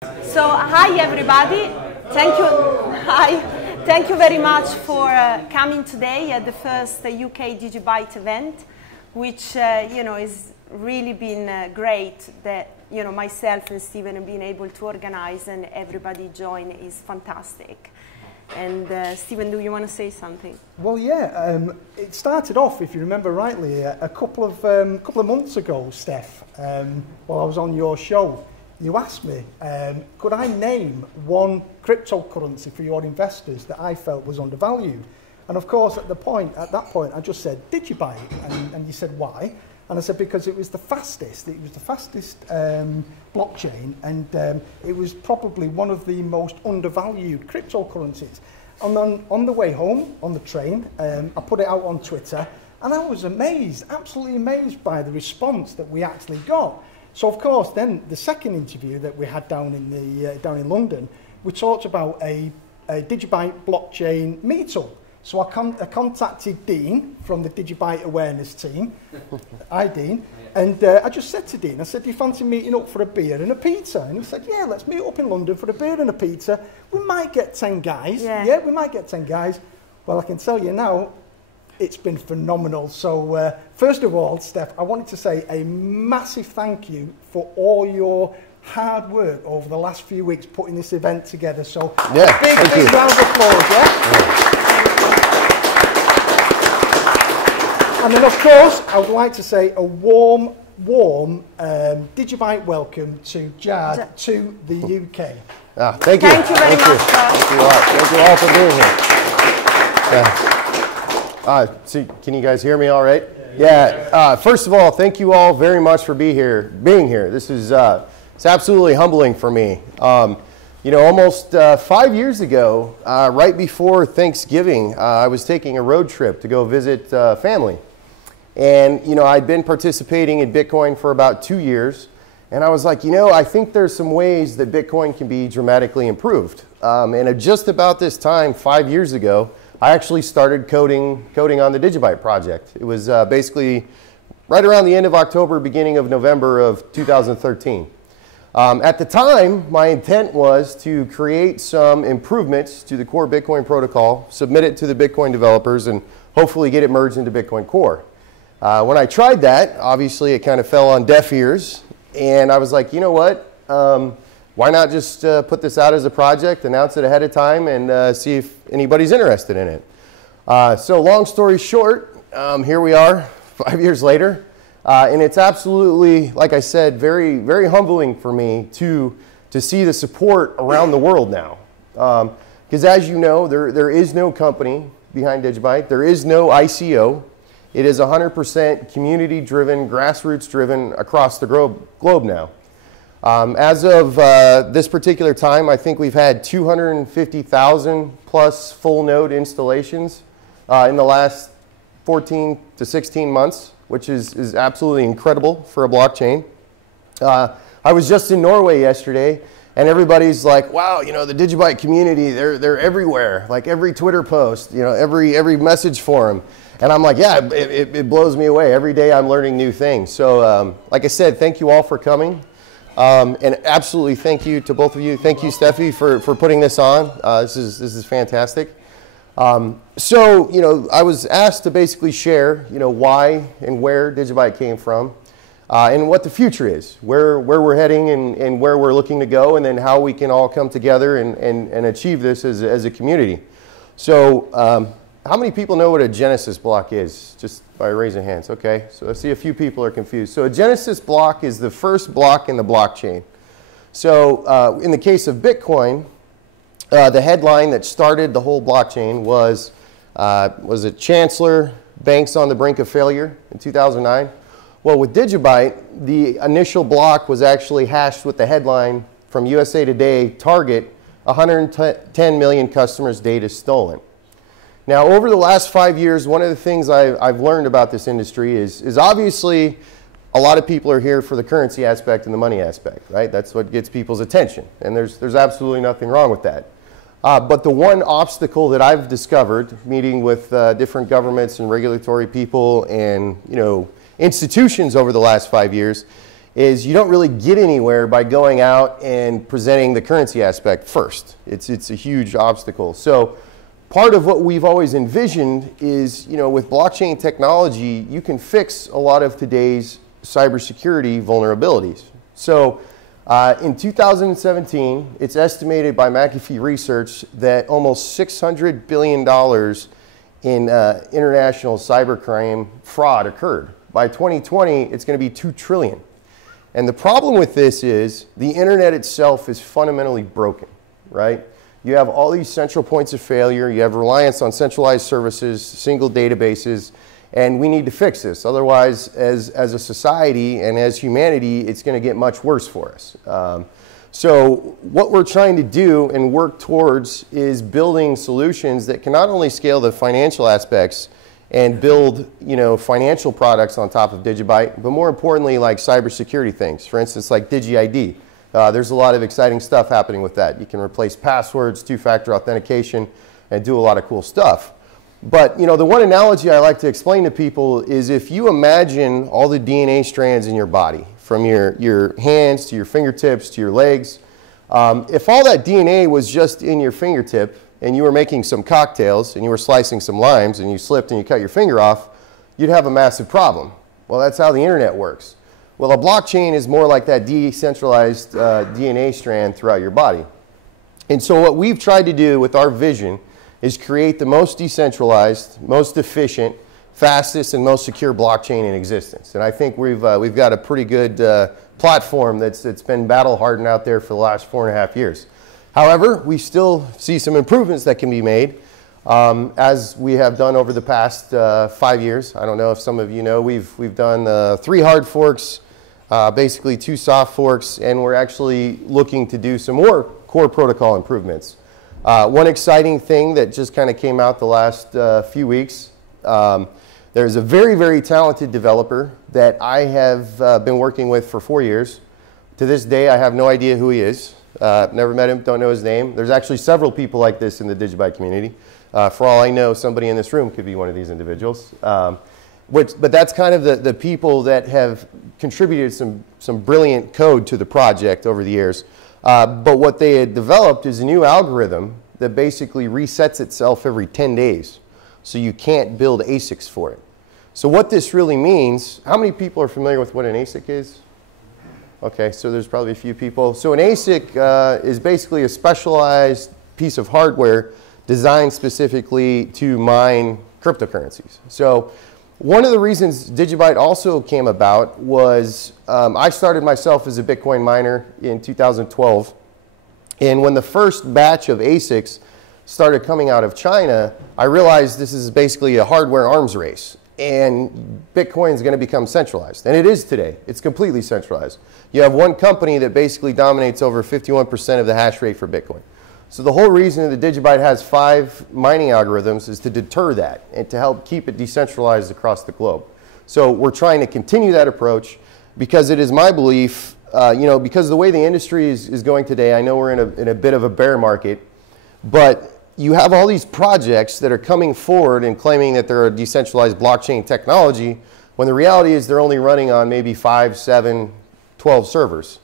So, hi everybody. Thank you very much for coming today at the first UK Digibyte event, which has really been great that myself and Stephen have been able to organize, and everybody join is fantastic. And Stephen, do you want to say something? Well, yeah. It started off, if you remember rightly, a couple of months ago, Steph. While I was on your show, you asked me, could I name one cryptocurrency for your investors that I felt was undervalued? And of course, at that point, I just said Digibyte, and you said why? And I said because it was the fastest. It was the fastest blockchain, and it was probably one of the most undervalued cryptocurrencies. And then on the way home, on the train, I put it out on Twitter, and I was amazed, absolutely amazed by the response that we actually got. So of course, then the second interview that we had down in London, we talked about a Digibyte blockchain meetup. So I contacted Dean from the Digibyte awareness team. Hi, Dean. And I just said to Dean, I said, do you fancy meeting up for a beer and a pizza? And he said, yeah, let's meet up in London for a beer and a pizza. We might get 10 guys. Yeah, we might get 10 guys. Well, I can tell you now, it's been phenomenal. So first of all, Steph, I wanted to say a massive thank you for all your hard work over the last few weeks putting this event together. So yeah, big round of applause, yeah? And then, of course, I would like to say a warm Digibyte welcome to Jared to the UK. Thank you. Thank you very much. Thank you all. Thank you all for being here. So can you guys hear me all right? Yeah. First of all, thank you all very much for being here. This is it's absolutely humbling for me. Almost 5 years ago, right before Thanksgiving, I was taking a road trip to go visit family. And, I'd been participating in Bitcoin for about 2 years. And I was like, I think there's some ways that Bitcoin can be dramatically improved. And at just about this time, 5 years ago, I actually started coding on the Digibyte project. It was basically right around the end of October, beginning of November of 2013. At the time, my intent was to create some improvements to the core Bitcoin protocol, submit it to the Bitcoin developers, and hopefully get it merged into Bitcoin Core. When I tried that, obviously it kind of fell on deaf ears, and I was like, you know what? Why not just put this out as a project, announce it ahead of time, and see if anybody's interested in it. So long story short, here we are 5 years later. And it's absolutely, like I said, very, very humbling for me to see the support around the world now. Because as you know, there is no company behind Digibyte. There is no ICO. It is 100% community-driven, grassroots-driven across the globe now. As of this particular time, I think we've had 250,000 plus full node installations in the last 14 to 16 months, which is absolutely incredible for a blockchain. I was just in Norway yesterday, and everybody's like, wow, the Digibyte community, they're everywhere. Like every Twitter post, every message forum. And I'm like, yeah, it blows me away. Every day I'm learning new things. So like I said, thank you all for coming. And absolutely thank you to both of you. Thank you, Steffi, for putting this on. This is fantastic. So, I was asked to basically share, why and where Digibyte came from, and what the future is, where we're heading and where we're looking to go, and then how we can all come together and achieve this as a community. So, how many people know what a Genesis block is? Just by raising hands. Okay, so I see a few people are confused. So a Genesis block is the first block in the blockchain. So in the case of Bitcoin, the headline that started the whole blockchain was it Chancellor, banks on the brink of failure in 2009? Well, with Digibyte, the initial block was actually hashed with the headline from USA Today, Target, 110 million customers' data stolen. Now, over the last 5 years, one of the things I've learned about this industry is obviously a lot of people are here for the currency aspect and the money aspect, right? That's what gets people's attention, and there's absolutely nothing wrong with that. But the one obstacle that I've discovered, meeting with different governments and regulatory people and institutions over the last 5 years, is you don't really get anywhere by going out and presenting the currency aspect first. It's a huge obstacle. So part of what we've always envisioned is, with blockchain technology, you can fix a lot of today's cybersecurity vulnerabilities. So in 2017, it's estimated by McAfee Research that almost $600 billion in international cybercrime fraud occurred. By 2020, it's going to be $2 trillion. And the problem with this is the internet itself is fundamentally broken, right? You have all these central points of failure. You have reliance on centralized services, single databases, and we need to fix this. Otherwise, as a society and as humanity, it's going to get much worse for us. So what we're trying to do and work towards is building solutions that can not only scale the financial aspects and build, financial products on top of Digibyte, but more importantly, like cybersecurity things. For instance, like DigiID. There's a lot of exciting stuff happening with that. You can replace passwords, two-factor authentication, and do a lot of cool stuff. But, the one analogy I like to explain to people is if you imagine all the DNA strands in your body, from your hands to your fingertips to your legs, if all that DNA was just in your fingertip, and you were making some cocktails, and you were slicing some limes, and you slipped and you cut your finger off, you'd have a massive problem. Well, that's how the internet works. Well, a blockchain is more like that decentralized DNA strand throughout your body. And so what we've tried to do with our vision is create the most decentralized, most efficient, fastest, and most secure blockchain in existence. And I think we've got a pretty good platform that's been battle hardened out there for the last 4.5 years. However, we still see some improvements that can be made, as we have done over the past 5 years. I don't know if some of you know, we've done 3 hard forks, basically 2 soft forks, and we're actually looking to do some more core protocol improvements. One exciting thing that just kind of came out the last few weeks, there's a very, very talented developer that I have been working with for 4 years. To this day, I have no idea who he is. Never met him, don't know his name. There's actually several people like this in the Digibyte community. For all I know, somebody in this room could be one of these individuals. But that's kind of the people that have contributed some brilliant code to the project over the years. But what they had developed is a new algorithm that basically resets itself every 10 days. So you can't build ASICs for it. So what this really means, how many people are familiar with what an ASIC is? Okay, so there's probably a few people. So an ASIC is basically a specialized piece of hardware designed specifically to mine cryptocurrencies. So one of the reasons Digibyte also came about was I started myself as a Bitcoin miner in 2012. And when the first batch of ASICs started coming out of China, I realized this is basically a hardware arms race. And Bitcoin is going to become centralized. And it is today. It's completely centralized. You have one company that basically dominates over 51% of the hash rate for Bitcoin. So the whole reason that Digibyte has 5 mining algorithms is to deter that and to help keep it decentralized across the globe. So we're trying to continue that approach because it is my belief, because the way the industry is going today, I know we're in a bit of a bear market, but you have all these projects that are coming forward and claiming that they're a decentralized blockchain technology, when the reality is they're only running on maybe 5, 7, 12 servers.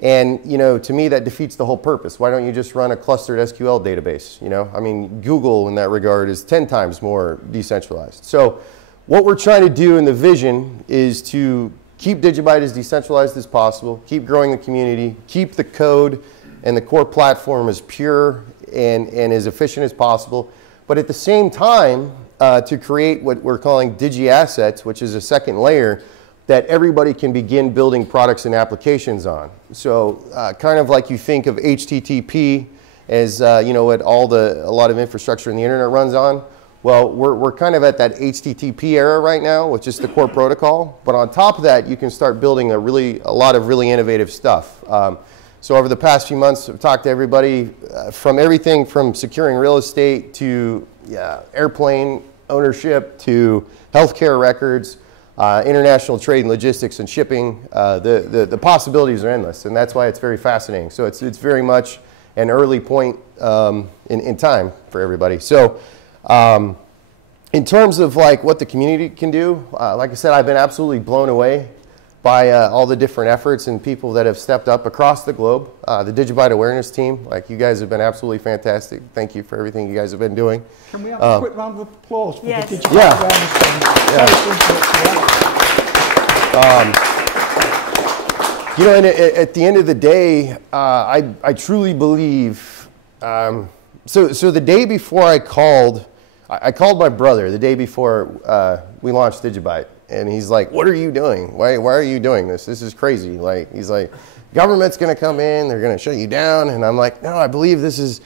And to me, that defeats the whole purpose. Why don't you just run a clustered SQL database? I mean, Google in that regard is 10 times more decentralized. So what we're trying to do in the vision is to keep Digibyte as decentralized as possible, keep growing the community, keep the code and the core platform as pure and as efficient as possible, but at the same time to create what we're calling Digi Assets, which is a second layer that everybody can begin building products and applications on. So kind of like you think of HTTP as what a lot of infrastructure in the internet runs on. Well, we're kind of at that HTTP era right now with just the core protocol. But on top of that, you can start building a lot of really innovative stuff. So over the past few months, I've talked to everybody from everything from securing real estate to airplane ownership to healthcare records, international trade and logistics and shipping. The possibilities are endless, and that's why it's very fascinating. So it's very much an early point in time for everybody. So in terms of like what the community can do, like I said, I've been absolutely blown away by all the different efforts and people that have stepped up across the globe. The Digibyte awareness team, like you guys have been absolutely fantastic. Thank you for everything you guys have been doing. Can we have a quick round of applause for yes. the Digibyte awareness team? You know, and at the end of the day, I truly believe, so the day before I called my brother the day before we launched Digibyte, and he's like, "What are you doing? Why are you doing this? This is crazy." Like, he's like, "Government's going to come in, they're going to shut you down." And I'm like, "No, I believe this is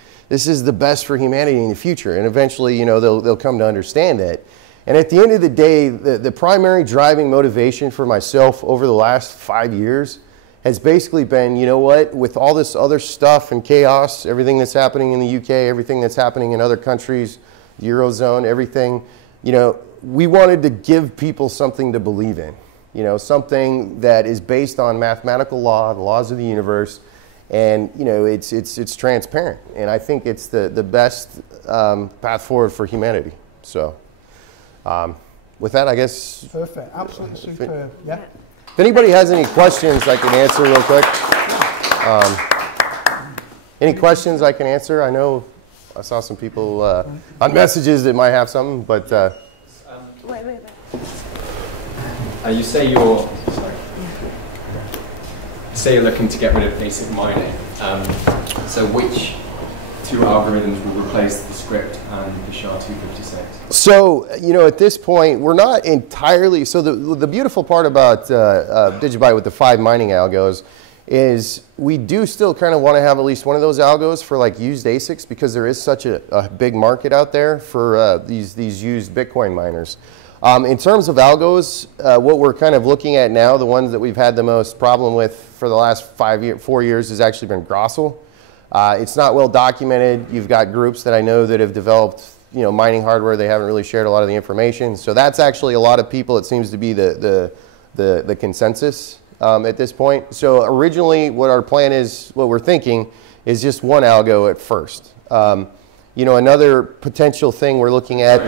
the best for humanity in the future." And eventually, you know, they'll come to understand it. And at the end of the day, the primary driving motivation for myself over the last 5 years has basically been, you know what, with all this other stuff and chaos, everything that's happening in the UK, everything that's happening in other countries, the Eurozone, everything, you know, we wanted to give people something to believe in, you know, something that is based on mathematical law, the laws of the universe, and, you know, it's transparent. And I think it's the best path forward for humanity. So with that, I guess. Perfect, absolutely superb, yeah. If anybody has any questions I can answer real quick. Any questions I can answer? I know I saw some people on messages that might have something, but. Wait. You say you're looking to get rid of ASIC mining. So which two algorithms will replace the script and the SHA-256? So, you know, at this point, we're not entirely, so the beautiful part about Digibyte with the 5 mining algos is we do still kind of want to have at least one of those algos for like used ASICs, because there is such a big market out there for these used Bitcoin miners. In terms of algos, what we're kind of looking at now, the ones that we've had the most problem with for the last 4 years has actually been Grossel. It's not well documented. You've got groups that I know that have developed, you know, mining hardware. They haven't really shared a lot of the information. So that's actually a lot of people, it seems to be the consensus at this point. So originally what our plan is, what we're thinking is just one algo at first. You know, another potential thing we're looking at.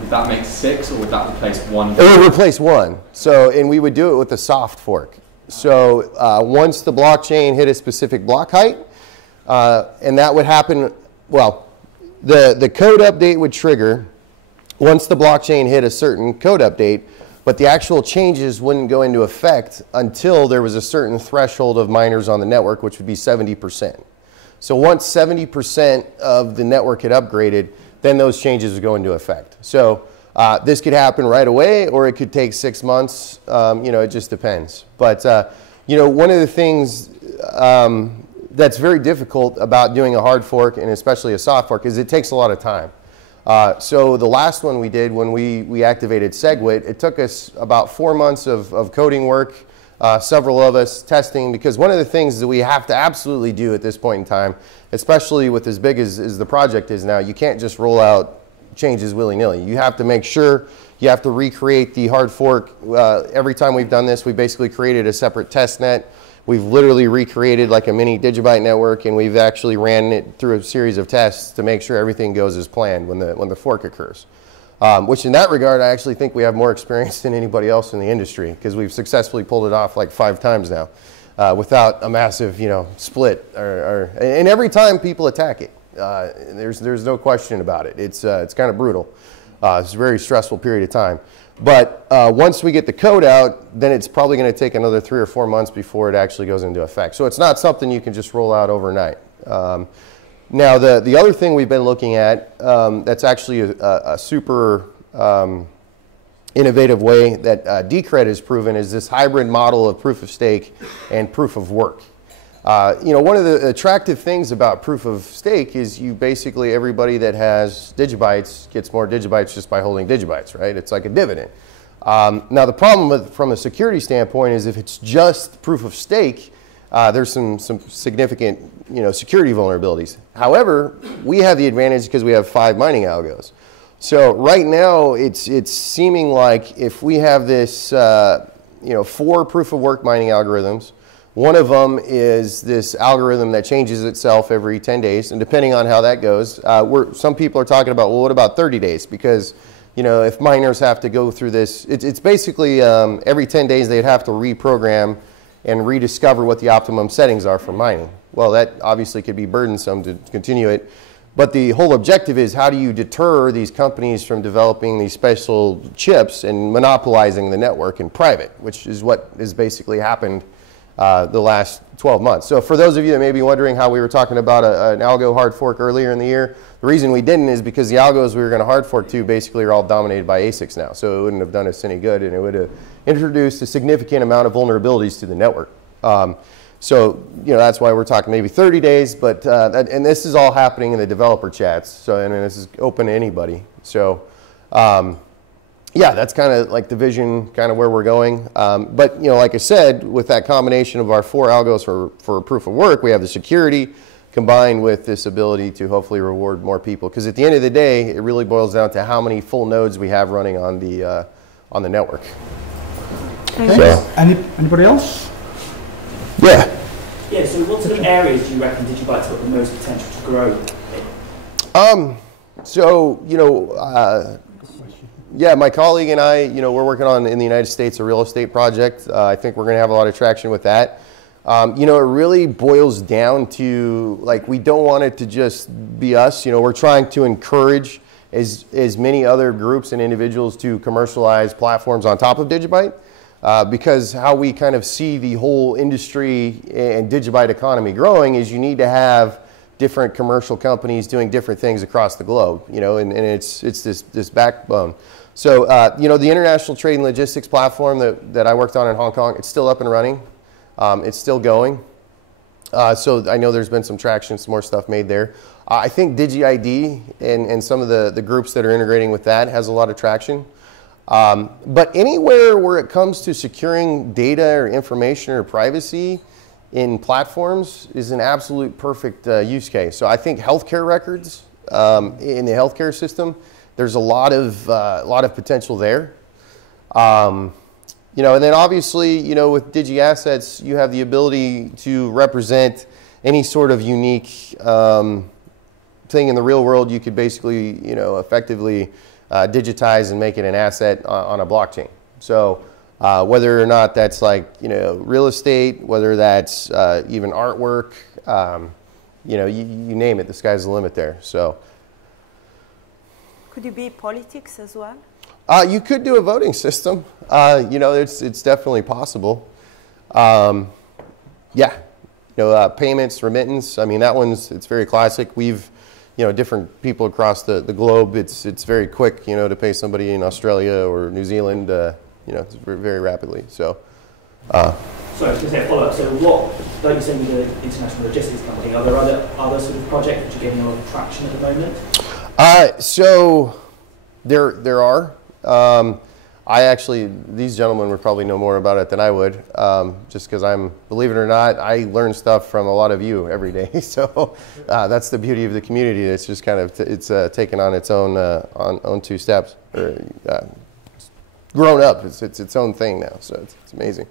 Would that make 6, or would that replace 1? It would replace 1. So, and we would do it with a soft fork. So once the blockchain hit a specific block height, and that would happen, well, the code update would trigger once the blockchain hit a certain code update, but the actual changes wouldn't go into effect until there was a certain threshold of miners on the network, which would be 70%. So once 70% of the network had upgraded, then those changes would go into effect. So this could happen right away, or it could take 6 months. You know, it just depends. But you know, one of the things that's very difficult about doing a hard fork, and especially a soft fork, is it takes a lot of time. So the last one we did when we activated SegWit, it took us about 4 months of coding work, several of us testing, because one of the things that we have to absolutely do at this point in time, especially with as big as the project is now, you can't just roll out changes willy-nilly. You have to make sure, you have to recreate the hard fork. Every time we've done this, we basically created a separate test net. We've literally recreated like a mini Digibyte network, and we've actually ran it through a series of tests to make sure everything goes as planned when the fork occurs. Which in that regard, I actually think we have more experience than anybody else in the industry, because we've successfully pulled it off like 5 times now without a massive, you know, split. And every time people attack it, there's no question about it. It's kind of brutal. It's a very stressful period of time. But once we get the code out, then it's probably going to take another 3 or 4 months before it actually goes into effect. So it's not something you can just roll out overnight. Now, the other thing we've been looking at that's actually a super innovative way that Decred has proven is this hybrid model of proof of stake and proof of work. You know, one of the attractive things about proof of stake is you basically, everybody that has Digibytes gets more Digibytes just by holding Digibytes, right? It's like a dividend. Now, the problem from a security standpoint is if it's just proof of stake, there's some significant, you know, security vulnerabilities. However, we have the advantage because we have 5 mining algos. So right now, it's seeming like if we have this, you know, 4 proof of work mining algorithms, one of them is this algorithm that changes itself every 10 days, and depending on how that goes, some people are talking about, well, what about 30 days? Because you know, if miners have to go through this, it's basically every 10 days they'd have to reprogram and rediscover what the optimum settings are for mining. Well, that obviously could be burdensome to continue it. But the whole objective is, how do you deter these companies from developing these special chips and monopolizing the network in private, which is what has basically happened the last 12 months. So for those of you that may be wondering how we were talking about an algo hard fork earlier in the year, the reason we didn't is because the algos we were going to hard fork to basically are all dominated by ASICs now. So it wouldn't have done us any good, and it would have introduced a significant amount of vulnerabilities to the network. So, you know, that's why we're talking maybe 30 days, but, and this is all happening in the developer chats, so, and this is open to anybody. So, yeah, that's kind of like the vision, kind of where we're going. But, you know, like I said, with that combination of our 4 algos for proof of work, we have the security combined with this ability to hopefully reward more people. Because at the end of the day, it really boils down to how many full nodes we have running on the network. Okay. So. Anybody else? Yeah. Yeah, so what sort of areas do you reckon Digibyte's got the most potential to grow in? So, you know, yeah, my colleague and I, you know, we're working on, in the United States, a real estate project. I think we're going to have a lot of traction with that. You know, it really boils down to, like, we don't want it to just be us. You know, we're trying to encourage as many other groups and individuals to commercialize platforms on top of Digibyte. Because how we kind of see the whole industry and Digibyte economy growing is you need to have different commercial companies doing different things across the globe, you know, and it's this backbone. So, you know, the international trade and logistics platform that I worked on in Hong Kong, it's still up and running. It's still going. So I know there's been some traction, some more stuff made there. I think DigiID and some of the groups that are integrating with that has a lot of traction. But anywhere where it comes to securing data or information or privacy in platforms is an absolute perfect use case. So I think healthcare records in the healthcare system, there's a lot of potential there. You know, and then obviously, you know, with Digi Assets, you have the ability to represent any sort of unique thing in the real world. You could basically, you know, effectively digitize and make it an asset on a blockchain. So whether or not that's like, you know, real estate, whether that's even artwork, you know, you name it, the sky's the limit there. So could it be politics as well? You could do a voting system. You know, it's definitely possible. Yeah, you know, payments, remittance. I mean, that it's very classic. We've, you know, different people across the globe. It's very quick, you know, to pay somebody in Australia or New Zealand. You know, it's very rapidly. So. Sorry, just a follow-up. So, what, like you said, with the international logistics company, are there other sort of projects which are getting a lot of traction at the moment? So, there are. I actually, these gentlemen would probably know more about it than I would, just because believe it or not, I learn stuff from a lot of you every day. So that's the beauty of the community. It's just kind of, it's taken on its own 2 steps, or grown up. It's its own thing now. So it's amazing.